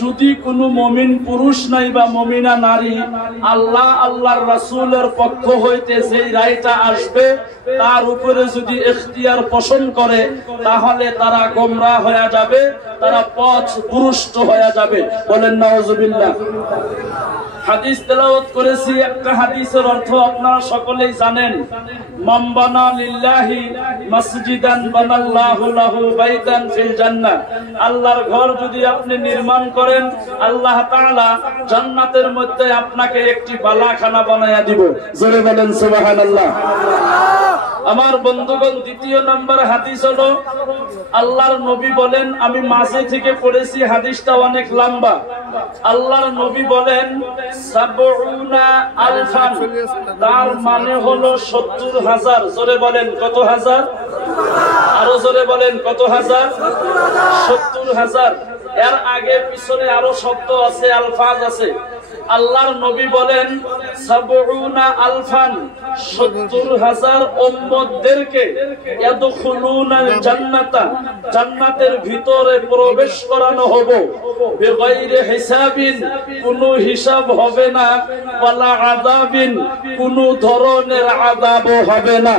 যদি কোনো মুমিন পুরুষ নাই বা মুমিনা নারী আল্লাহ আল্লাহর রাসূলের পক্ষ হইতে যেই রায়টা আসবে তার উপরে যদি ইখতিয়ার পোষণ করে তাহলে তারা গোমরাহ হয়ে যাবে, তারা পথ ভ্রষ্ট হয়ে যাবে। বলেন নাউজুবিল্লাহ। হাদিস তেলাওয়াত করেছি, একটা হাদিসের অর্থ আপনারা সকলেই জানেন। মান বানা লিল্লাহি মসজিদান বানাল্লাহু লাহু বাইতান ফিল জান্নাহ। আল্লাহর ঘর যদি আপনি নির্মাণ করেন, আল্লাহ তাআলা জান্নাতের মধ্যে আপনাকে একটি বালাখানা বানায়া দিব। জোরে বলেন সুবহানাল্লাহ। আমার বন্ধুগণ, দ্বিতীয় নম্বর হাদিস হলো আল্লাহর নবী বলেন, আমি মাঝে থেকে পড়েছি, হাদিসটা অনেক লম্বা। আল্লাহর নবী বলেন ৭০,০০০ তার মানে হলো ৭০,০০০। জোরে বলেন কত হাজার? আরো জোরে বলেন কত হাজার? ৭০,০০০। এর আগে পিছনে আরো শব্দ আছে, আলফাজ আছে। আল্লাহর নবী বলেন ৭০,০০০ ৭০,০০০ উম্মতদেরকে ইয়াদখুলুনাল জান্নাতা, জান্নাতের ভিতরে প্রবেশ করানো হবে বিগাইরি হিসাবিন, কোনো হিসাব হবে না, ওয়ালা আযাবিন, কোনো ধরনের আযাবও হবে না।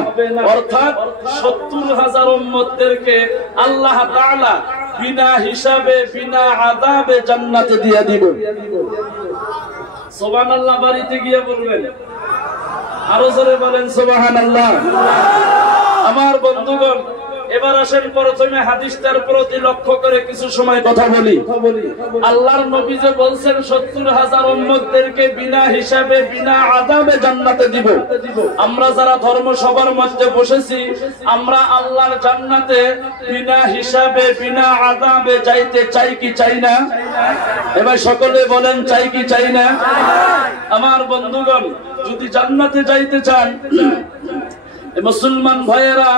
অর্থাৎ ৭০,০০০ উম্মতদেরকে আল্লাহ তাআলা বিনা হিসাবে বিনা আযাবে জান্নাতে দিয়ে দিব। সুবহানাল্লাহ। বাড়িতে গিয়ে বলবেন, আরো জোরে বলেন সুবহানাল্লাহ। আমার বন্ধুগণ, এবার আসেন প্রথমে হাদিসটার প্রতি লক্ষ্য করে কিছু সময় কথা বলি। আল্লাহর নবী যে বলছেন ৭০,০০০ উম্মতদেরকে বিনা হিসাবে বিনা আযাবে জান্নাতে দিব। আমরা যারা ধর্মসভার মধ্যে বসেছি, আমরা আল্লাহর জান্নাতে বিনা হিসাবে বিনা আযাবে যাইতে চাই কি চাই না? এবার সকলে বলেন, চাই কি চাই না? আমার বন্ধুগণ, যদি জান্নাতে যাইতে চান, মুসলমান ভাইয়েরা,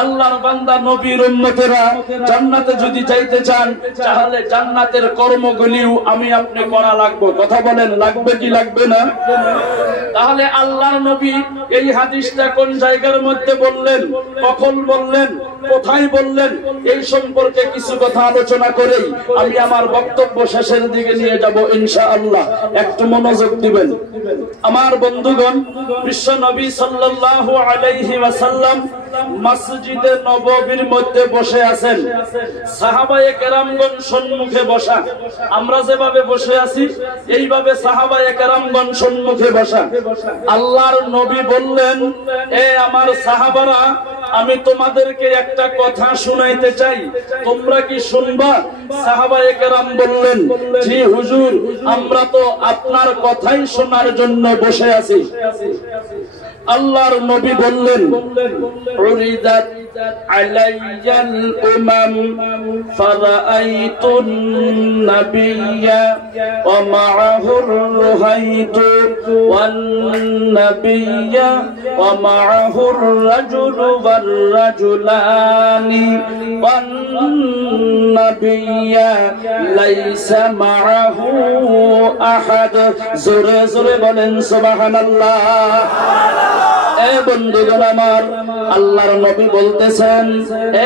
আল্লাহর বান্দা নবীর উম্মতেরা, জান্নাতে যদি যাইতে চান তাহলে জান্নাতের কর্মগুলিও আমি আপনি করা লাগবে। কথা বলেন, লাগবে কি লাগবে না? তাহলে আল্লাহর নবী এই হাদিসটা কোন জায়গার মধ্যে বললেন, কখন বললেন, কোথায় বললেন, এই সম্পর্কে কিছু কথা আলোচনা করেই আমি আমার বক্তব্য শেষের দিকে নিয়ে যাব ইনশাআল্লাহ। একটু মনোযোগ দিবেন। আমার বন্ধুগণ, বিশ্ব নবী সাল্লাল্লাহু আলাইহি ওয়াসাল্লাম মসজিদে নববীর মধ্যে বসে আছেন। সাহাবায়ে কেরামগণ সম্মুখে বসা। আমরা যেভাবে বসে আছি এইভাবে সাহাবায়ে কেরামগণ সম্মুখে বসা। আল্লাহর নবী বললেন, এ আমার সাহাবারা, আমি তোমাদেরকে একটা কথা শুনাইতে চাই, তোমরা কি শুনবা? সাহাবায়ে কেরাম বললেন, জি হুজুর, আমরা তো আপনার কথাই শোনার জন্য বসে আছি। আল্লাহর নবী বললেন, উরিদাত আলাইয়াল উমাম ফারাআইতুন নাবিয়্যা ওয়া মা'আহুর রুহাইতু ওয়ান নাবিয়্যা ওয়া মা'আহুর রাজুলু ওয়ার রাজুলানি ওয়ান নাবিয়্যা লাইসা মা'আহু আহাদ। জোরে জোরে বলেন সুবহানাল্লাহ। এ বন্ধুগণ আমার, আল্লাহর নবী বলতেছেন,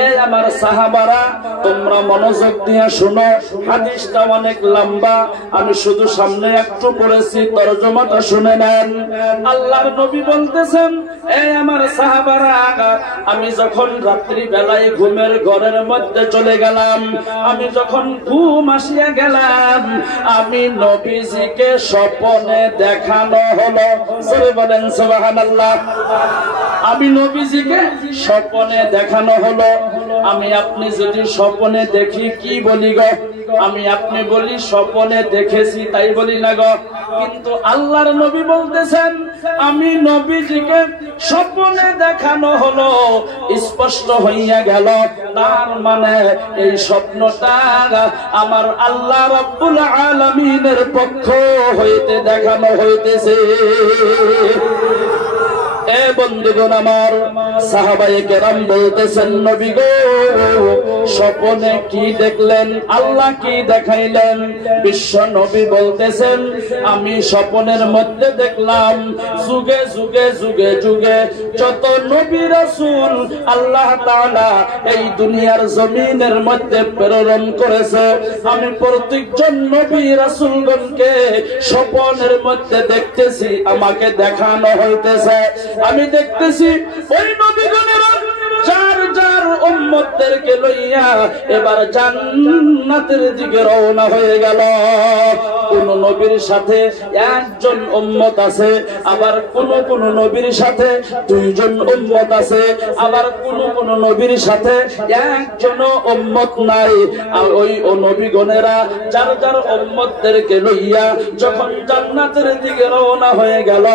এ আমার সাহাবারা, তোমরা মনোযোগ দিয়ে শোনো। হাদিসটা অনেক লম্বা, আমি শুধু সামনে একটু পড়েছি, তরজমাটা শুনে নেন। আল্লাহর নবী বলতেছেন, এ আমার সাহাবারা, আমি যখন রাত্রি বেলায় ঘুমের ঘরের মধ্যে চলে গেলাম, আমি যখন ঘুম আসিয়া গেলাম, আমি নবীজিকে স্বপ্নে দেখানো হলো। সরে বলেন সুবহানাল্লাহ। আমি নবীজিকে স্বপ্নে দেখানো হলো। আমি আপনি যদি স্বপ্নে দেখি কি বলি গো? আমি আপনি বলি স্বপ্নে দেখেছি, তাই বলি না গো? কিন্তু আল্লাহর নবী বলতেছেন, আমি নবীজিকে স্বপ্নে দেখানো হলো, স্পষ্ট হইয়া গেল। তার মানে এই স্বপ্নটা আমার আল্লাহ রাব্বুল আলামিনের পক্ষ হইতে দেখানো হইতেছে। এ বন্ধুগণ আমার, সাহাবায়ে কেরাম বলতেছেন নবী গো স্বপ্নে কি দেখলেন, আল্লাহ কি দেখাইলেন? বিশ্ব নবী বলতেছেন আমি স্বপ্নের মধ্যে দেখলাম যুগে যুগে যুগে যুগে যত নবী রাসূল আল্লাহ তাআলা এই দুনিয়ার জমিনের মধ্যে প্রেরণ করেছে, আমি প্রত্যেকজন নবী রাসূলগণকে স্বপ্নের মধ্যে দেখতেছি, আমাকে দেখানো হইতেছে। আমি দেখতেছি ওই নবীগণেরা যার যার উম্মতদেরকে লইয়া এবার জান্নাতের দিকে রওনা হয়ে গেল। কোন নবীর সাথে একজন উম্মত আছে, আবার কোন কোন নবীর সাথে দুইজন উম্মত আছে, আবার কোন কোন নবীর সাথে একজন উম্মত নাই। আর ওই নবীগণেরা যার যার উম্মতদেরকে লইয়া যখন জান্নাতের দিকে রওনা হয়ে গেল,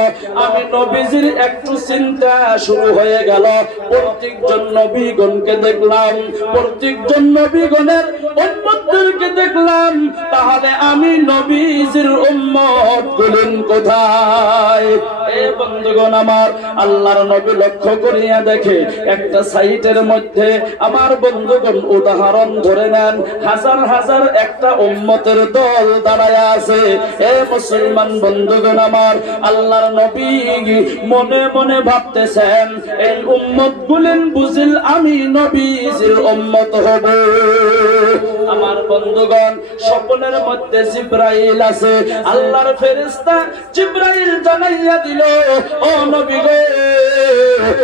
আমি নবীজির একটু চিন্তা শুরু হয়ে গেল। প্রত্যেকজন নবীগণকে দেখলাম, প্রত্যেকজন নবীগণের উম্মতদেরকে দেখলাম, তাহলে আমি নবীজির উম্মত গুলেন কোথায়? এ বন্ধুগণ আমার, আল্লাহর নবী লক্ষ্য করিয়া দেখে একটা সাইটের মধ্যে আমার বন্ধুগণ উদাহরণ ধরে নেন, হাজার হাজার একটা উম্মতের দল দাঁড়ায় আছে। এ মুসলমান বন্ধুগণ আমার, আল্লাহর নবী মনে মনে ভাবতেছেন এই উম্মত গুলেন বুঝিল আমি নবীজির উম্মত হব। আমার বন্ধুগণ স্বপ্নের মধ্যে জিবরাইল আছে, আল্লাহর ফেরেশতা জিবরাইল জানাইয়া দিল ও নবী গো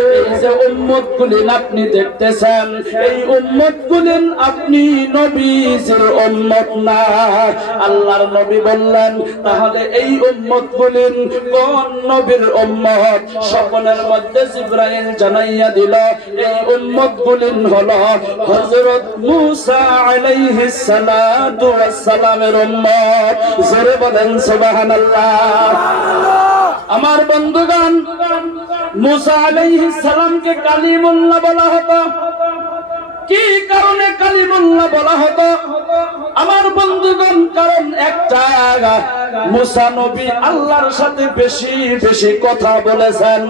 এই যে উম্মত গুলিন আপনি দেখতেছেন, এই উম্মত গুলিন আপনি নবীজির উম্মত না। আল্লাহর নবী বললেন তাহলে এই উম্মত গুলিন কোন নবীর উম্মত? স্বপ্নের মধ্যে জিবরাইল জানাইয়া দিল এই উম্মত গুলিন হলো হযরত মূসা আলাইহিস সালাতু ওয়াস সালামের উম্মত। জোরে বলেন সুবহানাল্লাহ। আমার বন্ধুগণ মূসা আলাইহিস সালামকে কালিমুল্লাহ বলা হতো। কি কারণে কালিমুল্লাহ বলা হতো? আমার বন্ধুগণ কারণ একটা, মূসা নবী আল্লাহর সাথে বেশি বেশি কথা বলেছেন,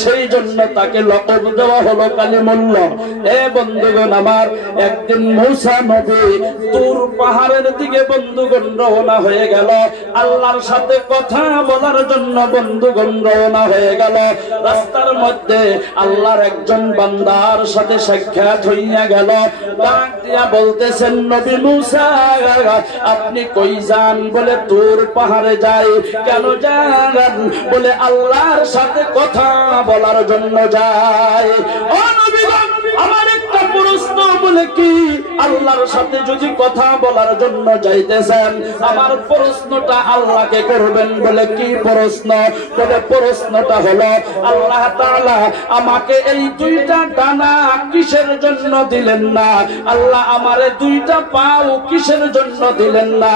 সেই জন্য তাকে লকব দেওয়া হলো কালিমুল্লাহ। এ বন্ধুগণ আমার, একদিন মূসা নবী তুর পাহাড়ের দিকে বন্ধুগণ রওনা হয়ে গেল, আল্লাহর সাথে কথা বলার জন্য বন্ধুগণ রওনা হয়ে গেল। রাস্তার মধ্যে আল্লাহর একজন বান্দার সাথে সাক্ষাৎ হইয়া গেল। ডাক দিয়া বলতেছেন নবী মূসা আপনি কই যান? বলে তুর পাহাড়ে যাই। কেন যান? বলে আল্লাহর সাথে কথা বলার জন্য যাই। ও নবী আমার একটা প্রশ্ন, বলে কি? আল্লাহর সাথে যদি কথা বলার জন্য যাইতেছেন আমার প্রশ্নটা আল্লাহকে করবেন। বলে কি প্রশ্ন? বলে প্রশ্নটা হলো আল্লাহ তাআলা আমাকে এই দুইটা ডানা কিসের জন্য দিলেন না? আল্লাহ আমারে দুইটা পাও কিসের জন্য দিলেন না?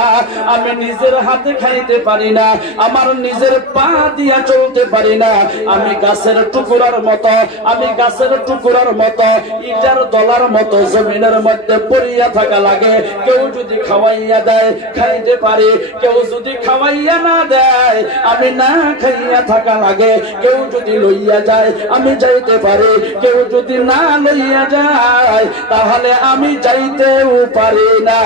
আমি নিজের হাতে খাইতে পারি না, আমার নিজের পা দিয়া চলতে পারি না, আমি গাছের টুকরার মতো, আমি গাছের টুকরার মতো, ইটার দলার মতো জমিনের মধ্যে পড়িয়া থাকা লাগে। কেউ যদি খাওয়াইয়া দেয় খাইতে পারি, কেউ যদি খাওয়াইয়া না দেয় আমি না খাইয়া থাকা লাগে। কেউ যদি লইয়া যায় আমি যাইতে পারি, কেউ যদি না লইয়া যায় তাহলে আমি যাইতেও পারি না।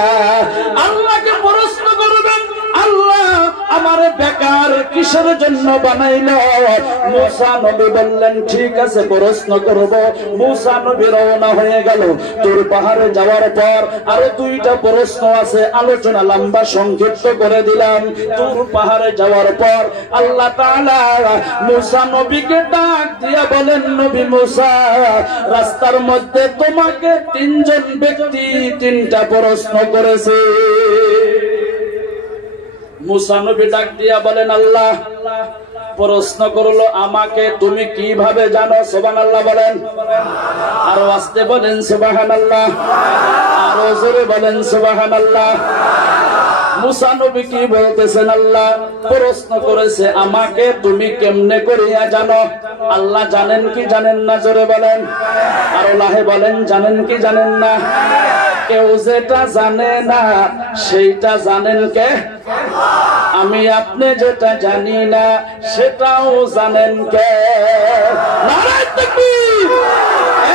আল্লাহকে প্রশ্ন করবেন আল্লাহ আমারে বেকার কিসের জন্য বানাইল? মূসা নবী বললেন ঠিক আছে প্রশ্ন করব। মূসা নবী রওনা হয়ে গেল। তুর পাহাড়ে যাওয়ার পর আরো দুইটা প্রশ্ন আছে, আলোচনা লম্বা সংক্ষিপ্ত করে দিলাম। তুর পাহাড়ে যাওয়ার পর আল্লাহ তাআলা মূসা নবীকে ডাক দিয়া বলেন নবী মূসা রাস্তার মধ্যে তোমাকে তিনজন ব্যক্তি তিনটা প্রশ্ন করেছে। মূসা নবী ডাক দিয়া বলেন আল্লাহ প্রশ্ন করলো আমাকে তুমি কিভাবে জানো? সুবহানাল্লাহ বলেন, আরো আস্তে বলেন সুবহানাল্লাহ, আরো জোরে বলেন সুবহানাল্লাহ। মূসা নবী কি বলতেছেন? আল্লাহ প্রশ্ন করেছে আমাকে তুমি কেমনে করিয়া জানো? আল্লাহ জানেন কি জানেন না? জোরে বলেন, আরো লাহে বলেন জানেন কি জানেন না? কেউ যেটা জানে না সেইটা জানেন কে? আমি আপনি যেটা জানি না সেটাও জানেন কে? নারায়ে তাকবীর।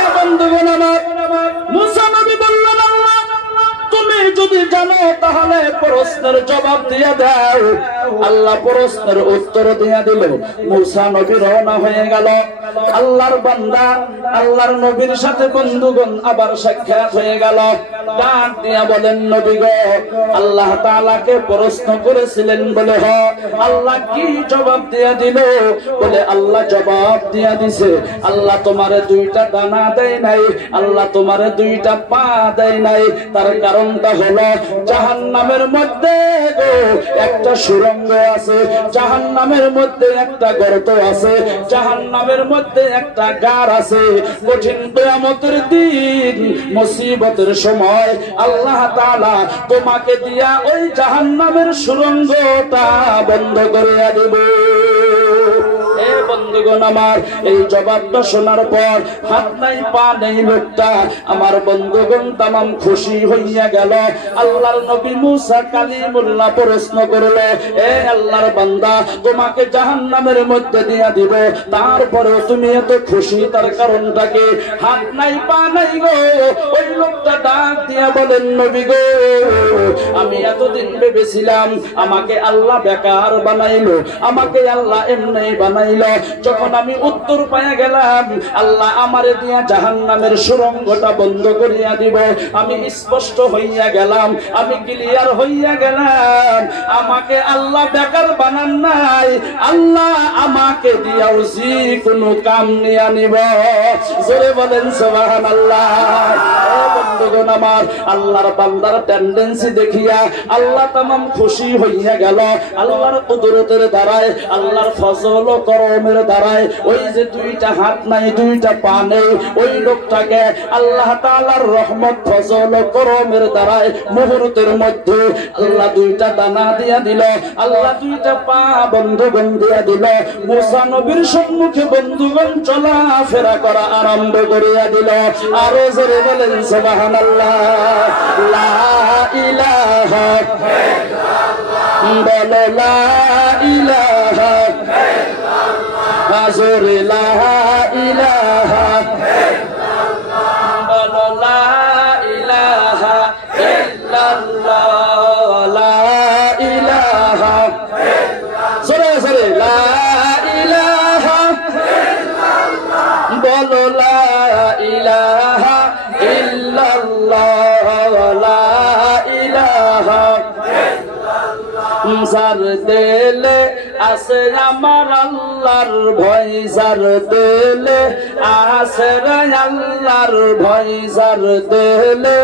এ বন্ধুগণ আমার, মুসা নবী বললেন, আল্লাহ তুমি যদি জানো তাহলে প্রশ্নের জবাব দিয়ে দাও। আল্লাহ প্রশ্নের উত্তর দিয়ে দিল। মুসা নবী রওনা হয়ে গেল। আল্লাহর বান্দা আল্লাহর নবীর সাথে বন্ধুগণ আবার সাক্ষাৎ হয়ে গেল। ডাক দিয়া বলেন, নবী গো, আল্লাহ তাআলাকে প্রশ্ন করেছিলেন বলে হ, আল্লাহ কি জবাব দিয়া দিল? বলে আল্লাহ জবাব দিয়া দিছে, আল্লাহ তোমারে দুইটা ডানা দেয় নাই, আল্লাহ তোমারে দুইটা পা দেয় নাই। তার কারণটা হলো জাহান্নামের মধ্যে গো একটা সুড়ঙ্গ আছে, জাহান্নামের মধ্যে একটা গর্ত আছে, জাহান্নামের মধ্যে একটা গার আছে। কঠিন কিয়ামতের দিন মুসিবতের সময় আল্লাহ তাআলা তোমাকে দিয়া ওই জাহান্নামের সুড়ঙ্গটা বন্ধ করে দিব। এ বন্ধুগণ আমার, এই জবাবটা শোনার পর হাত নাই পা নেই লোকটা আমার বন্ধুগণ তামাম খুশি হইয়া গেল। আল্লাহর নবী মুসা কালিমুল্লাহ প্রশ্ন করলো, এ আল্লাহর বান্দা, তোমাকে জাহান্নামের মধ্যে দিয়া দিব, তারপরেও তুমি এত খুশি, তার কারণটা কি? হাত নাই পা নাই গো। ওই লোকটা ডাক দিয়া বলেন, নবী গো, আমি এতদিন ভেবেছিলাম আমাকে আল্লাহ বেকার বানাইলো, আমাকে আল্লাহ এমনি বানাইলো। যখন আমি উত্তর পাইয়া গেলাম আল্লাহ আমারে দিয়া জাহান্নামের সুড়ঙ্গটা বন্ধ করিয়া দিব, আমি স্পষ্ট হইয়া গেলাম, আমি ক্লিয়ার হইয়া গেলাম আমাকে আল্লাহ বেকার বানান নাই, আল্লাহ আমাকে দিয়াও যে কোনো কাম নিয়া নিব। জোরে বলেন সুবহানাল্লাহ। বন্ধুগণ আমার, আল্লাহর বান্দার টেন্ডেন্সি দেখিয়া আল্লাহ তামাম খুশি হইয়া গেল। আল্লাহর কুদরতের দ্বারায়, আল্লাহর ফজল ও করমের দ্বারায় ওই যে দুইটা হাত নাই, দুইটা পা নেই, ওই লোকটাকে আল্লাহ তাআলার রহমত ফজল ও করমের দ্বারায় মুহূর্তের মধ্যে আল্লাহ দুইটা দানা দিয়া দিল, আল্লাহ দুইটা পা বন্ধুগণ দিয়া দিল। মুসা নবীর সম্মুখে বন্ধুগণ চলাফেরা করা আরম্ভ করিয়া দিল। আরো জোরে বলেন সুবহানাল্লাহ। লা ইলাহা ইল্লাল্লাহ, বলো লা ইলাহা ইল্লাল্লাহ, জোরে লা ইলাহা ইল্লাল্লাহ, বলো লা ইলাহা ইল্লাল্লাহ, লা ইলাহা ইল্লাল্লাহ, জোরে জোরে লা ইলাহা ইল্লাল্লাহ, বলো লা ইলাহা ইল্লাল্লাহ, লা ইলাহা ইল্লাল্লাহ। যার দিলে আছে আমার আল্লাহর ভয়, যার দিলে আছে আল্লাহর ভয়, যার দিলে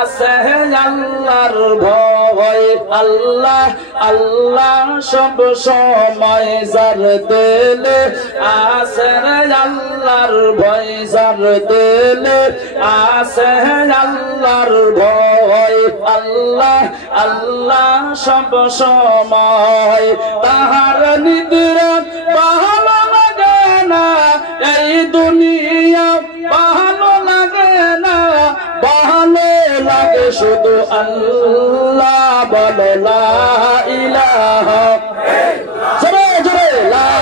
আছে আল্লাহর ভয়, আল্লাহ আল্লাহ সব সময়, যার দিলে আছে আল্লাহর ভয়, যার দিলে আছে আল্লাহর ভয়, আল্লাহ আল্লাহ সব সময়। তাহার নিদ্রা ভালো লাগে না, এই দুনিয়া ভালো লাগে না, ভালো লাগে শুধু আল্লাহ। বলো লা ইলাহা ইল্লাল্লাহ, জোরে জোরে লা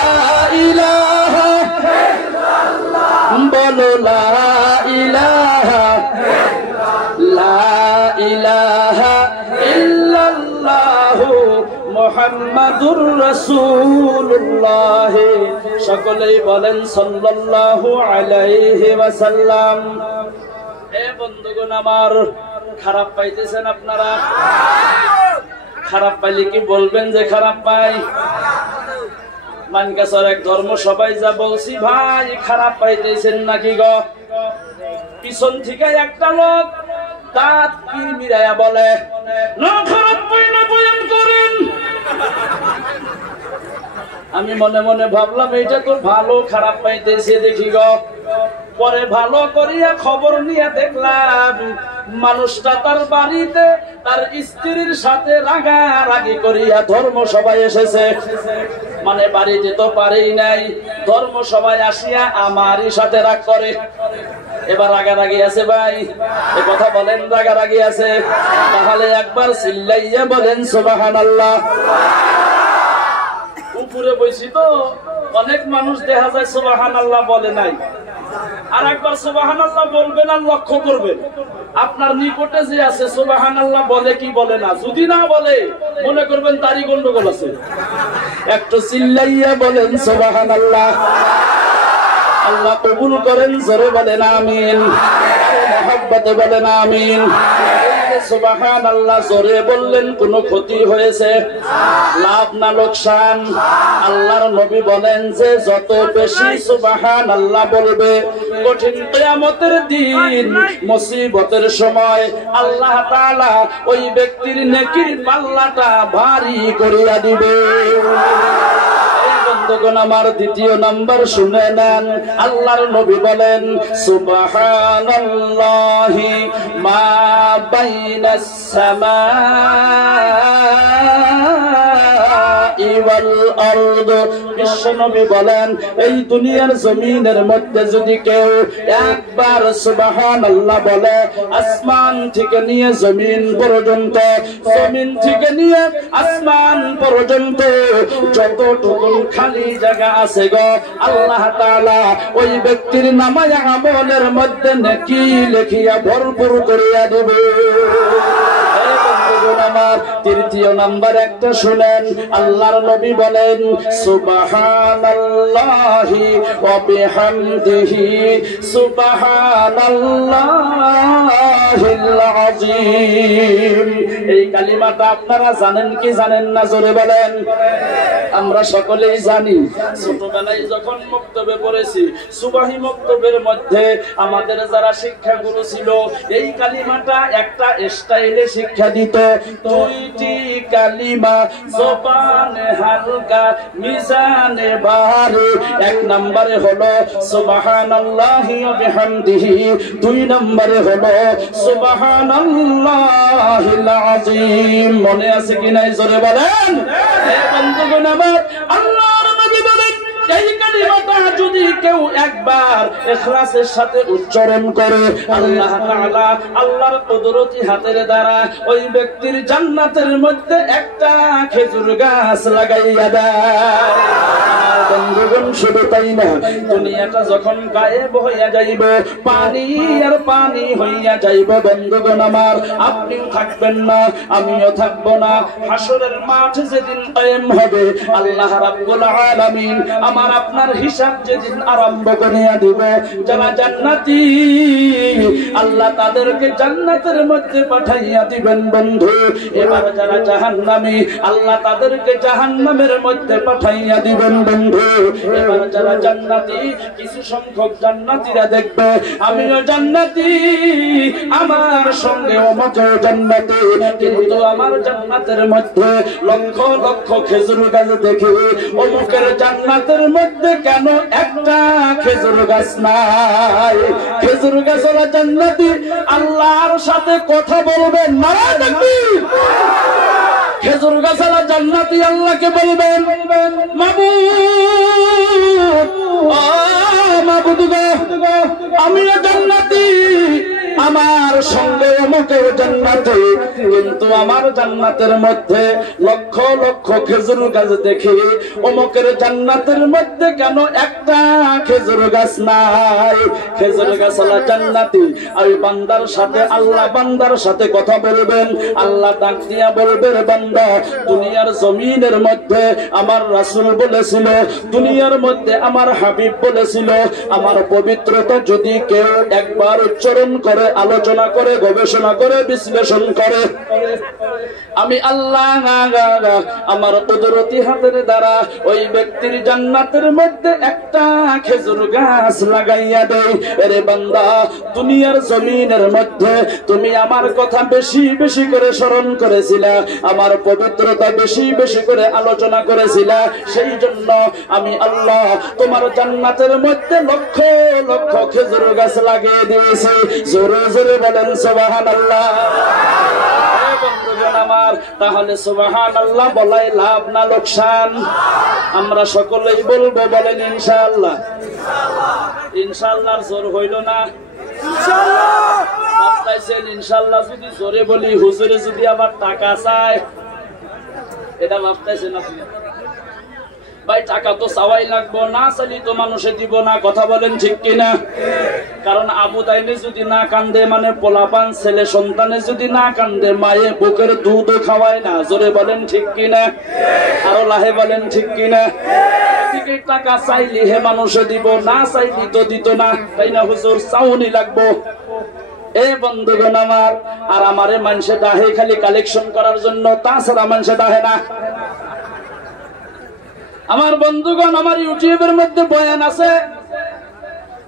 ইলাহা ইল্লাল্লাহ, বলো লা ইলাহা ইল্লাল্লাহ, লা ইলাহা ইল্লাল্লাহ মুহাম্মাদুর রাসূলুল্লাহ। সকলেই বলেন সাল্লাল্লাহু আলাইহি ওয়াসাল্লাম। এ বন্ধুগণ আমার, খারাপ পাইতেছেন আপনারা? খারাপ পাইলে কি বলবেন যে খারাপ পাই? মানকাসর এক ধর্ম সবাই যা বলছি, ভাই খারাপ পাইতেছেন নাকি গো? পিছন থেকে একটা লোক দাঁত মিরাইয়া বলে, না খারাপ পাই না, বয়ান করেন। আমি মনে মনে ভাবলাম এইটা তো ভালো খারাপ পাইতেছে দেখি গো। পরে ভালো করিয়া খবর নিয়ে দেখলাম মানুষটা তার বাড়িতে তার স্ত্রীর সাথে রাগারাগি করিয়া ধর্ম সভায় এসেছে। মানে বাড়িতে তো পারেই নাই, ধর্ম সভায় আসিয়া আমারই সাথে রাগ করে। এবার রাগারাগি আছে ভাই, এ কথা বলেন, রাগারাগি আছে? তাহলে একবার চিল্লাইয়া বলেন সুবহানাল্লাহ। উপরে বইছি তো অনেক মানুষ দেখা যায় সুবহানাল্লাহ বলে নাই। আর একবার সুবহানাল্লাহ বলবেন আর লক্ষ্য করবেন আপনার নিকটে যে আছে সুবহানাল্লাহ বলে কি বলে না। যদি না বলে মনে করবেন তারই গন্ডগোল আছে। একটু চিল্লাইয়া বলেন সুবহানাল্লাহ। আল্লাহ কবুল করেন, জোরে বলেন আমিন, মহব্বতে বলেন আমিন। সুবহানাল্লাহ জোরে বললেন কোনো ক্ষতি হয়েছে? লাভ না লোকসান? আল্লাহর নবী বলেন যে যত বেশি সুবহানাল্লাহ বলবে কঠিন কিয়ামতের দিন মুসিবতের সময় আল্লাহ তাআলা ওই ব্যক্তির নেকির পাল্লাটা ভারী করিয়া দিবে। বন্ধুগণ আমার দ্বিতীয় নাম্বার শুনে নেন, আল্লাহর নবী বলেন সুবহানাল্লাহি মা বাইনাস সামাই ওয়াল আরদ। বিশ্বনবী বলেন এই দুনিয়ার জমিনের মধ্যে যদি কেউ একবার সুবহানাল্লাহ বলে, আসমান থেকে নিয়ে জমিন পর্যন্ত, জমিন থেকে নিয়ে আসমান পর্যন্ত যতটুকু খালি জায়গা আছে গো, আল্লাহ তাআলা ওই ব্যক্তির নামায়ে আমলের মধ্যে নেকি লিখিয়া ভরপুর করিয়া দিবে। আমার তৃতীয় নাম্বার একটা শুনেন, আল্লাহর নবী বলেন সুবহানাল্লাহি ওয়া বিহামদিহি সুবহানাল্লাহিল আযীম। এই কালিমাটা আপনারা জানেন কি জানেন না? জোরে বলেন। আমরা সকলেই জানি, ছোটবেলায় যখন মক্তবে পড়েছি, সুবাহি মক্তবের মধ্যে আমাদের যারা শিক্ষাগুরু ছিল এই কালিমাটা একটা স্টাইলে শিক্ষা দিত। দুইটি কালিমা জবানে হালকা মিজানে ভারী। এক নম্বরে হলো সুবহানাল্লাহি ওয়া বিহামদিহি, দুই নম্বরে হলো সুবহানাল্লাহিল আযীম। মনে আছে কি নাই? জোরে বলেন। বন্ধুগণ আমার, আল্লাহর নবী বলেন এই কালিমাটা যদি কেউ একবার ইখলাসের সাথে উচ্চারণ করে, আল্লাহ তাআলা আল্লাহর কুদরতি হাতের দ্বারা ওই ব্যক্তির জান্নাতের মধ্যে একটা খেজুর গাছ লাগাইয়া দেয়। বন্ধুগণ শুধু তাই না, দুনিয়াটা যখন গায়েব হইয়া যাইব, পানি আর পানি হইয়া যাইব, বন্ধুগণ আমার আপনিও থাকবেন না, আমিও থাকবো না। হাসরের মাঠ যেদিন কায়েম হবে, আল্লাহ রাব্বুল আলামিন আমার আপনার হিসাব যেদিন আরম্ভ করিয়া দিব, যারা জান্নাতি আল্লাহ তাদেরকে জান্নাতের মধ্যে পাঠাইয়া দিবেন বন্ধু। এবার যারা জাহান্নামী আল্লাহ তাদেরকে জাহান্নামের মধ্যে পাঠাইয়া দিবেন বন্ধু। এবার যারা জান্নাতি, কিছু সংখ্যক জান্নাতীরা দেখবে আমিও জান্নাতি, আমার সঙ্গে অমুকও জান্নাতি, কিন্তু আমার জান্নাতের মধ্যে লক্ষ লক্ষ খেজুর গাছ দেখি, অমুকের জান্নাতের মধ্যে কেন একটা খেজুর গাছ নাই? খেজুর গাছওয়ালা জান্নাতি আল্লাহর সাথে কথা বলবেন না, খেজুর গাছওয়ালা জান্নাতি আল্লাহকে বলবেন মাবুদ, ও মাবুদ গো, আমিও জান্নাতি, আমার সঙ্গে অমুকের জান্নাতে, কিন্তু আমার জান্নাতের মধ্যে লক্ষ লক্ষ খেজুর গাছ দেখি, অমুকের জান্নাতের মধ্যে কেন একটা খেজুর গাছ নাই? খেজুর গাছওয়ালা জান্নাতি আর বান্দার সাথে, আল্লাহ বান্দার সাথে কথা বলবেন। আল্লাহ ডাক দিয়া বলবেন, বান্দা দুনিয়ার জমিনের মধ্যে আমার রাসূল বলেছিল, দুনিয়ার মধ্যে আমার হাবিব বলেছিল, আমার পবিত্রতা যদি কেউ একবার উচ্চারণ করে, আলোচনা করে, গবেষণা করে, বিশ্লেষণ করে, আমি আল্লাহ আমার কুদরতি হাতের দ্বারা ওই ব্যক্তির জান্নাতের মধ্যে একটা খেজুর গাছ লাগাইয়া দেই। এরে বান্দা, দুনিয়ার জমিনের মধ্যে তুমি আমার কথা বেশি বেশি করে স্মরণ করেছিলা, আমার পবিত্রতা বেশি বেশি করে আলোচনা করেছিলা, সেই জন্য আমি আল্লাহ তোমার জান্নাতের মধ্যে লক্ষ লক্ষ খেজুর গাছ লাগিয়ে দিয়েছি। জোরে জোরে বলেন সুবহানাল্লাহ। আমার তাহলে সুবহানাল্লাহ বলাই লাভ না লোকসান? আমরা সকলেই বলবো, বলেন ইনশাআল্লাহ। ইনশাআল্লাহর জোর হইল না? ইনশাআল্লাহ। ইনশাআল্লাহ যদি জোরে বলি, হুজুরে যদি আবার টাকা চায়, এটা ভাবতেছেন আপনি? ভাই টাকা তো চাওয়াই লাগবো, না চাইলে তো মানুষে দিব না, কথা বলেন ঠিক কিনা? কারণ আবু তাইলে যদি না কান্দে, মানে পোলাপান ছেলে সন্তানে যদি না কান্দে, মায়ে বুকের দুধও খাওয়ায় না। জোরে বলেন ঠিক কিনা? আরো লাহে বলেন ঠিক কিনা? টাকা চাইলি হে মানুষে দিব, না চাইলি তো দিত না, তাই না হুজুর? চাউনি লাগবো। এ বন্ধুগণ আমার, আর আমারে মানুষে ডাহে খালি কালেকশন করার জন্য, তাছাড়া মানুষে ডাহে না। আমার বন্ধুগণ, আমার ইউটিউবের মধ্যে বয়ান আছে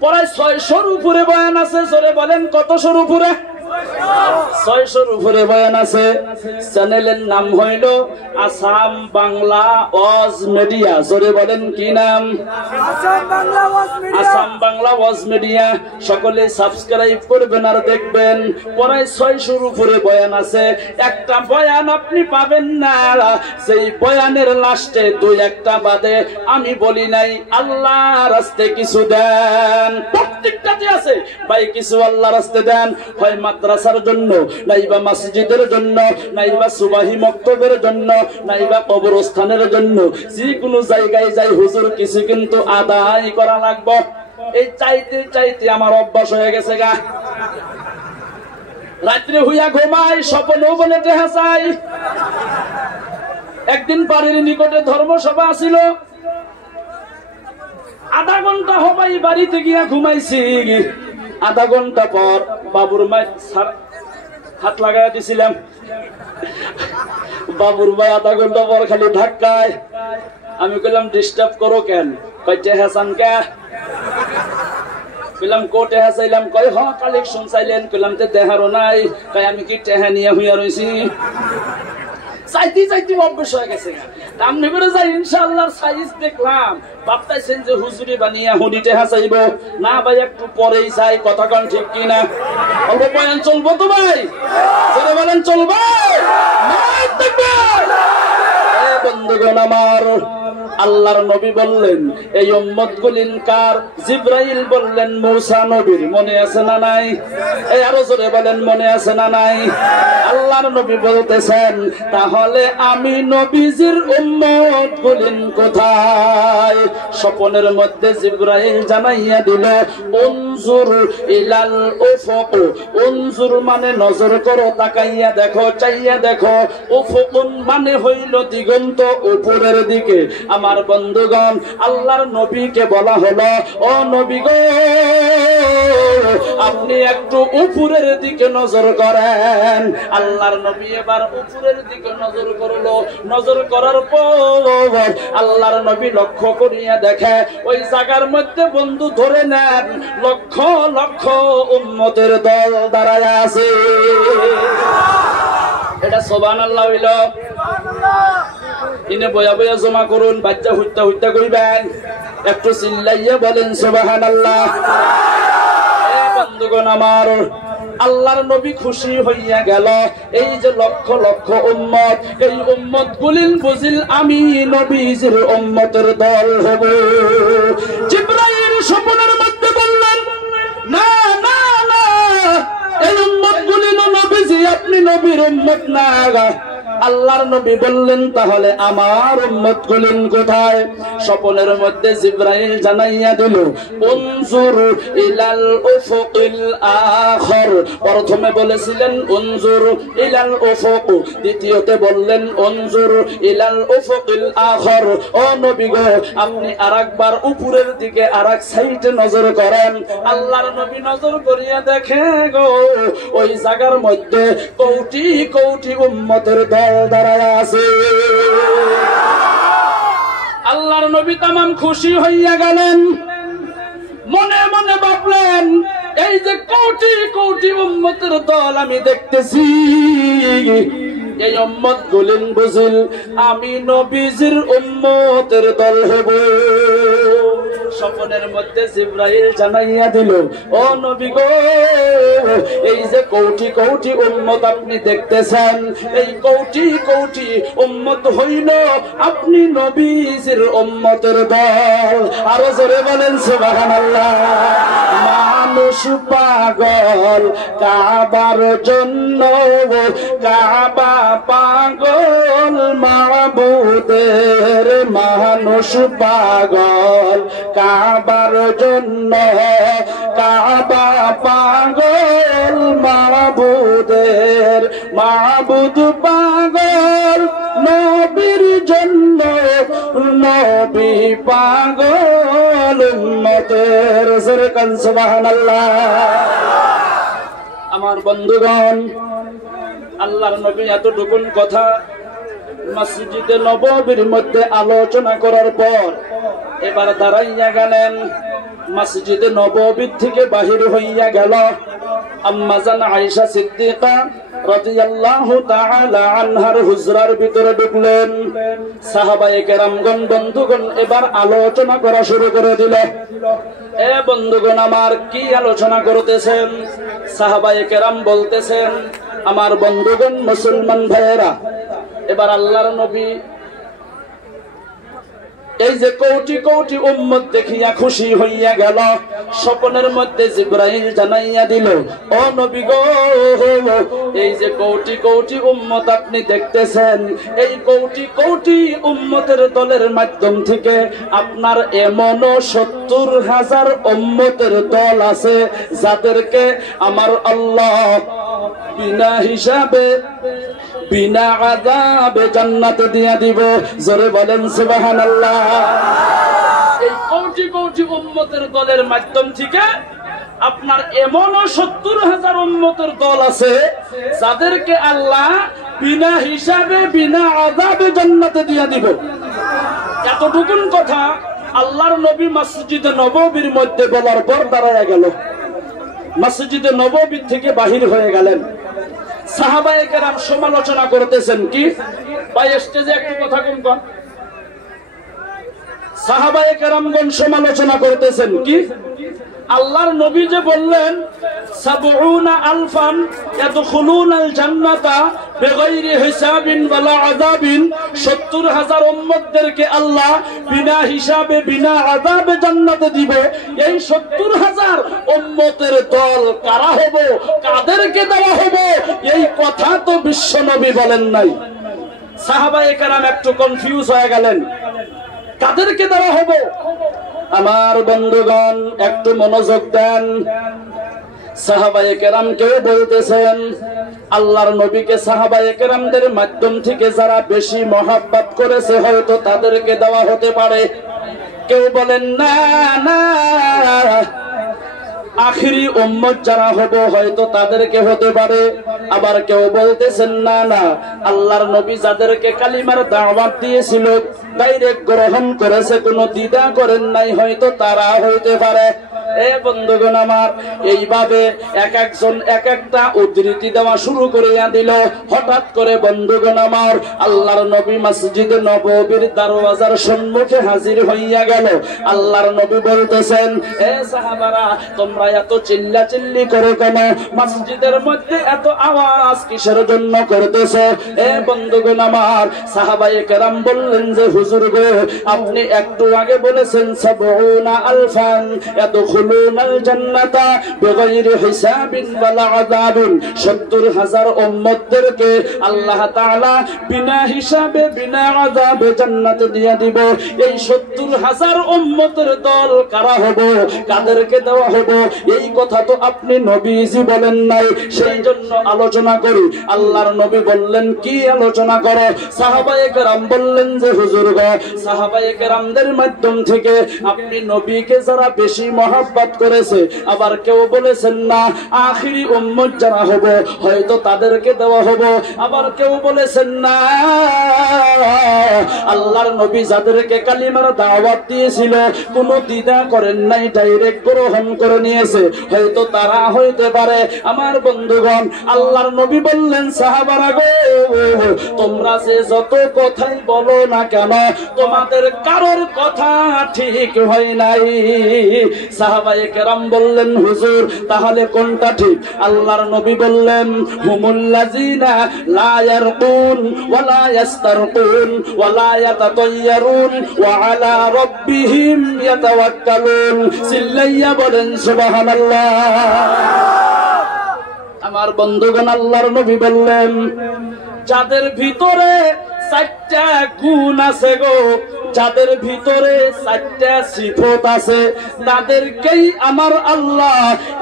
প্রায় 600-র উপরে বয়ান আছে। জোরে বলেন কতশোর উপরে? 600-র উপরে বয়ান আছে। চ্যানেলের নাম হইল আসাম বাংলা ওয়াজ মিডিয়া। জোরে বলেন কি নাম? আসাম বাংলা ওয়াজ মিডিয়া। সকলে সাবস্ক্রাইব করবেন আর দেখবেন। প্রায় 600-র উপরে বয়ান আছে। একটা বয়ান আপনি পাবেন না সেই বয়ানের লাস্টে 2-1টা বাদে আমি বলি নাই আল্লাহ রাস্তায় কিছু দেন। প্রত্যেকটাতে আছে ভাই কিছু আল্লাহ রাস্তায় দেন, হয় মাদ্রাসার জন্য, নাইবা মসজিদের জন্য, নাইবা সুবাহি মক্তবের জন্য, নাইবা কবরস্থানের জন্য। যে কোনো জায়গায় যাই হুজুর কিছু কিন্তু আদায় করা লাগবে। এই চাইতে চাইতে আমার অভ্যাস হয়ে গেছে গা। রাত্রে হুইয়া ঘুমাই, স্বপ্নও বলে টেহা চাই। একদিন বাড়ির নিকটে ধর্মসভা আছিল, আধা ঘন্টা হবাই বাড়িতে গিয়া ঘুমাইছি। আধা ঘন্টা পর বাবুর মায় হাত লাগাই দিছিলাম। বাবুর ভাই আধা ঘন্টা পর খালি ধাক্কায়। আমি কইলাম ডিস্টার্ব করো কেন? কইতে হাসান কে? কইলাম কোটে হাসাইলাম? কই হ কালেকশন চাইলেন। কইলাম তে দেহারও নাই। কই আমি কি টেহা নিয়ে হইয়া রইছি? চাইতে চাইতে অভ্যাস হয়ে গেছে। সামনে করে যাই ইনশাআল্লাহ সাইজ দেখলাম, ভাবতাইছেন যে হুজুরি বানিয়া হুডিতে হাসাইব না ভাই, একটু পরেই চাই। কথা কন ঠিক কিনা? অল্প বয়ান চলবো তো ভাই? জোরে বলেন চলবে? বন্ধুগণ আমার, আল্লাহর নবী বললেন এই উম্মত গুলিন কার? জিবরাইল বললেন মূসা নবীর। মনে আছে না নাই? এই আরো জোরে বলেন মনে আছে না নাই? আল্লাহর নবী বলতেছেন তাহলে আমি নবীজির উম্মত গুলিন কোথায়? স্বপ্নের মধ্যে জিবরাইল জানাইয়া দিল উনজুর ইলাল উফুক। উনজুর মানে নজর করো, তাকাইয়া দেখো, চাইয়া দেখো। উফুকুন মানে হইল দিগন্ত, উপরের দিকে। আমার বন্ধুগণ, আল্লাহর নবীকে বলা হলো ও নবী গো, আপনি একটু উপরের দিকে নজর করেন। আল্লাহর নবী এবার উপরের দিকে নজর করলো। নজর করার পর আল্লাহর নবী লক্ষ্য করিয়া দেখে ওই জায়গার মধ্যে বন্ধু ধরে নেন লক্ষ লক্ষ উম্মতের দল দাঁড়ায় আছে। এটা সুবহানাল্লাহ হইল। ইনে বয়া বয়া জমা করুন, বাচ্চা হুইতা হুইতা কইবেন, একটু চিল্লাইয়া বলেন সুবহানাল্লাহ। বন্ধুগণ আমার, আল্লাহর নবী খুশি হইয়া গেল। এই যে লক্ষ লক্ষ উম্মত, এই উম্মত গুলিন বুঝিল আমি নবীজির উম্মতের দল হব। জিবরাইল স্বপ্নের মধ্যে বললেন না না না, এই উম্মত গুলিন নবীজি, আপনি নবীর উম্মত না। আল্লাহর নবী বললেন তাহলে আমার উম্মত গুলিন কোথায়? স্বপ্নের মধ্যে জিবরাইল জানাইয়া দিল উনজুর ইলাল উফুকিল আখর। প্রথমে বলেছিলেন উনজুর ইলাল উফুক, দ্বিতীয়তে বললেন উনজুর ইলাল উফুকিল আখর। ও নবী গো, আপনি আরেকবার উপরের দিকে আরেক সাইডে নজর করেন। আল্লাহর নবী নজর করিয়া দেখে গো, ওই জায়গার মধ্যে কোটি কোটি উম্মতের দল দাঁড়ায় আছে। আল্লাহর নবী তামাম খুশি হইয়া গেলেন। মনে মনে ভাবলেন এই যে কোটি কোটি উম্মতের দল আমি দেখতেছি, এই উম্মত গুলিন বুঝিল আমি নবীজির উম্মতের দল হব। স্বপ্নের মধ্যে জিবরাইল জানাইয়া দিল ও নবী গো, এই যে কোটি কোটি উম্মত আপনি দেখতেছেন, এই কোটি কোটি উম্মত হইল আপনি নবীজির উম্মতের দল। আরো জোরে বলেন সুবহানাল্লাহ। মানুষ পাগল কাবার জন্য, কাবা পাগল মাবুদের। মানুষ মানুষ পাগল কাবার জন্য, কাবা পাগল মাবুদের, মাবুদ পাগল নবীর জন্য, নবী পাগল উম্মতের। সুরকান সুবহানাল্লাহ। আমার বন্ধুগণ, আল্লাহর নবী এতটুকুন কথা মসজিদে নববীর মধ্যে আলোচনা করার পর এবার দাঁড়াইয়া গেলেন। মসজিদে নববীর থেকে বাহির হইয়া গেল। আম্মা জান আয়েশা সিদ্দিকা রাদিয়াল্লাহু তাআলা আনহার হুজরার ভিতরে ঢুকলেন। সাহাবায়ে কেরামগণ, বন্ধুগণ এবার আলোচনা করা শুরু করে দিল। এ বন্ধুগণ আমার, কি আলোচনা করতেছেন? সাহাবায়ে কেরাম বলতেছেন, আমার বন্ধুগণ মুসলমান ভাইয়েরা, এবার আল্লাহর নবী এই যে কোটি কোটি উম্মত দেখিয়া খুশি হইয়া গেল, স্বপ্নের মধ্যে জিবরাইল জানাইয়া দিল, ও নবী গো, এই যে কোটি কোটি উম্মত আপনি দেখতেছেন, এই কোটি কোটি উম্মতের দলের মাধ্যম থেকে আপনার এমনও ৭০,০০০ উম্মতের দল আছে যাদেরকে আমার আল্লাহ বিনা হিসাবে বিনা আযাবে জান্নাত দিয়া দিব। জোরে বলেন সুবহানাল্লাহ। এই কোটি কোটি উম্মতের দলের মাধ্যম থেকে আপনার এমনও ৭০,০০০ উম্মতের দল আছে যাদেরকে আল্লাহ বিনা হিসাবে বিনা আযাবে জান্নাতে দিয়া দিব। এতটুকুন কথা আল্লাহর নবী মসজিদে নববীর মধ্যে বলার পর দাঁড়ায়া গেল। মসজিদে নববী থেকে বাহির হয়ে গেলেন। সাহাবায়ে কেরাম সমালোচনা করতেছেন। কি ভাই, স্টেজে একটু কথা কোন? সাহাবায়ে কেরামগণ সমালোচনা করতেছেন কি? আল্লাহর নবী যে বললেন ৭০,০০০ ইয়াদখুলুনাল জান্নাতা বিগাইরি হিসাবিন ওয়ালা আযাবিন, ৭০,০০০ উম্মতদেরকে আল্লাহ বিনা হিসাবে বিনা আযাবে জান্নাতে দিবে। এই ৭০,০০০ উম্মতের দল কারা হবে, কাদেরকে দেওয়া হবে, এই কথা তো বিশ্ব নবী বলেন নাই। সাহাবায়ে কেরাম একটু কনফিউজ হয়ে গেলেন, কাদেরকে দেওয়া হবে? আমার বন্ধুগণ একটু মনোযোগ দেন। সাহাবায়ে কেরাম কেউ বলতেছেন আল্লাহর নবীকে সাহাবায়ে কেরামদের মাধ্যম থেকে যারা বেশি মহব্বত করেছে হয়তো তাদেরকে দেওয়া হতে পারে। কেউ বলেন না না, আখিরি উম্মত যারা হবে হয়তো তাদেরকে হতে পারে। আবার কেউ বলতেছেন না না, আল্লাহর নবী যাদেরকে কালিমার দাওয়াত দিয়েছিল ডাইরেক্ট গ্রহণ করেছে, কোনো দ্বিধা করেন নাই, হয়তো তারা হইতে পারে। এ বন্ধুগণ আমার, এইভাবে এক একজন এক একটা উদ্ধৃতি দেওয়া শুরু করিয়া দিল। হঠাৎ করে বন্ধুগণ আমার, আল্লাহর নবী মসজিদে নববীর দরওয়াজার সম্মুখে হাজির হইয়া গেল। আল্লাহর নবী বলতেছেন, এ সাহাবারা, তোমরা এত চিল্লা চিল্লি করে কেন? মসজিদের মধ্যে এত আওয়াজ কিসের জন্য করতেছে? এ বন্ধুগণ আমার, সাহাবায়ে কেরাম বললেন যে হুজুর গো, আপনি একটু আগে বলেছেন ৭০,০০০ ইয়াদখুলুনাল জান্নাতা বিগাইরি হিসাবিন ওয়ালা আযাবিন, ৭০,০০০ উম্মতদেরকে আল্লাহ তাআলা বিনা হিসাবে বিনা আযাবে জান্নাত দিয়ে দিব। এই ৭০,০০০ উম্মতের দল কারা হবে, কাদেরকে দেওয়া হবে, এই কথা তো আপনি নবীজি বলেন নাই। সেই জন্য আলোচনা করি। আল্লাহর নবী বললেন, কি আলোচনা করো? সাহাবায়ে কেরাম বললেন যে হুজুর গো, সাহাবায়ে কেরামদের মাধ্যম থেকে আপনি নবীকে যারা বেশি মহব্বত করেছে, আবার কেউ বলেছেন না আখিরি উম্মত যারা হবে হয়তো তাদেরকে দেওয়া হবে। আবার কেউ বলেছেন না, আল্লাহর নবী যাদেরকে কালিমার দাওয়াত দিয়েছিল কোনো দ্বিধা করেন নাই, ডাইরেক্ট গ্রহণ করে নিয়েছে, হয়তো তারা হইতে পারে। আমার বন্ধুগণ, আল্লাহর নবী বললেন, সাহাবারা গো, তোমরা যে যত কথাই বলো না কেন, তোমাদের কারোর কথা ঠিক হয় নাই। সাহাবায়ে কেরাম বললেন, হুজুর তাহলে কোনটা ঠিক? আল্লাহর নবী বললেন, হুমুল্লাযিনা লা ইয়ারকুন ওয়া লা ইস্তারকুন ওয়া লা ইয়াতাতায়্যারুন ওয়া আলা রাব্বিহিম ইয়াতাওয়াক্কালুন। সিল্লাইয়া বলেন সুবহানাল্লাহ। আমার বন্ধুগণ, আল্লাহর নবী বললেন, যাদের ভিতরে চারটা গুণ আছে গো, যাদের ভিতরে চারটা সিফত আছে, তাদেরকেই আমার আল্লাহ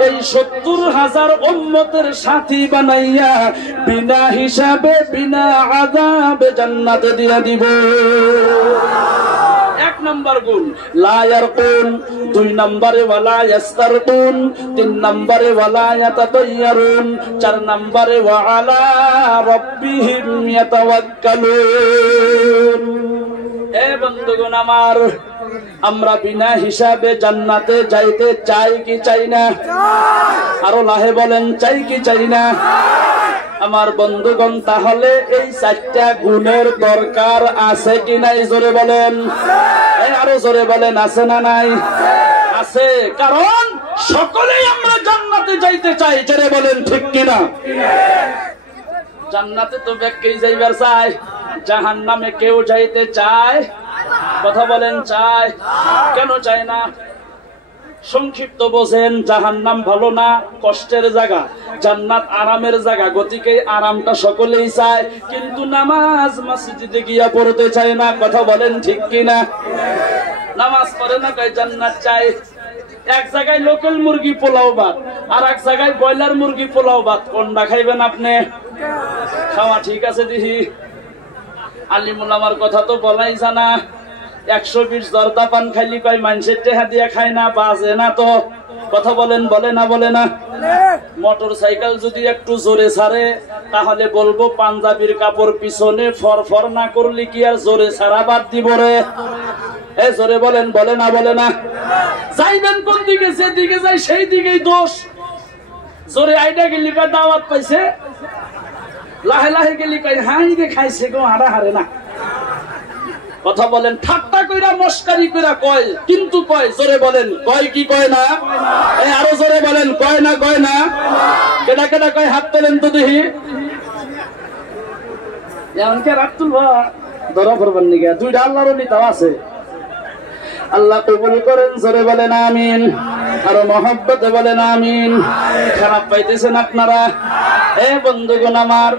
এই 70,000 উম্মতের সাথী বানাইয়া বিনা হিসাবে বিনা আযাবে জান্নাতে দিয়ে দিব। এক নাম্বার গুণ লা ইয়ারকুন, দুই নম্বরে ওয়ালা ইয়াস্তারকুন, তিন নম্বরে ওয়ালা ইয়াতাতায়্যারুন, চার নম্বরে ওয়া আলা রাব্বিহিম ইয়াতাওয়াক্কালুন। এ বন্ধুগণ আমার, আমরা বিনা হিসাবে জান্নাতে যাইতে চাই কি চাই না? আরো লাহে বলেন, চাই কি চাই না? আমার বন্ধুগণ, তাহলে এই চারটা গুণের দরকার আছে কি নাই? জোরে বলেন, আরো জোরে বলেন, আছে না নাই? আছে, কারণ সকলেই আমরা জান্নাতে যাইতে চাই। জোরে বলেন ঠিক কিনা? জান্নাতে তো ব্যক্তিই যাইবার চায়, জাহান্নামে কেউ যাইতে চায়? কথা বলেন, চায়? কেন চায় না? সংক্ষিপ্ত বোঝেন, জাহান্নাম ভালো না, কষ্টের জায়গা, জান্নাত আরামের জায়গা, গতিকে আরামটা সকলেই চায়, কিন্তু নামাজ মসজিদে গিয়া পড়তে চায় না। কথা বলেন ঠিক কিনা? নামাজ পড়ে না, কয় জান্নাত চাই। এক জায়গায় লোকাল মুরগি পোলাও ভাত, আর এক জায়গায় ব্রয়লার মুরগি পোলাও ভাত, কোনটা খাইবেন আপনি? খাওয়া ঠিক আছে দেখি। আলিমুল আমার কথা তো বলাই জানা, 120 জর্দা পান খাইলি কয় মানুষের টেহা দিয়ে খায় না, বাজে না তো? কথা বলেন, বলে না? বলে না? মোটর সাইকেল যদি একটু জোরে ছাড়ে, তাহলে বলবো পাঞ্জাবির কাপড় পিছনে ফরফর না করলে কি আর জোরে ছাড়া বাদ দিব রে? এ জোরে বলেন, বলে না? বলে না? যাইবেন কোন দিকে? যেদিকে যাই সেই দিকেই দোষ। জোরে আইডা গেলি কয় দাওয়াত পাইছে, লাহে লাহে গেলি কয় হাই রে খাইছে গো, হারা হারে না। কথা বলেন, ঠাট্টা কইরা মস্কারি কইরা কয়, কিন্তু কয়। জোরে বলেন, কয় কি কয় না? এই আরো জোরে বলেন, কয় না? কয় না? কেডা কেডা কয়? হাত তোলেন তো দেখি। এমনকি রাত তুলবা ধরা পড়বার নিগে, দুইটা আল্লাহর নিতাও আছে। আল্লাহ কবুল করেন। জোরে বলেন আমিন, আরো মহব্বতে বলেন আমিন। খারাপ পাইতেছেন আপনারা? এ বন্ধুগণ আমার,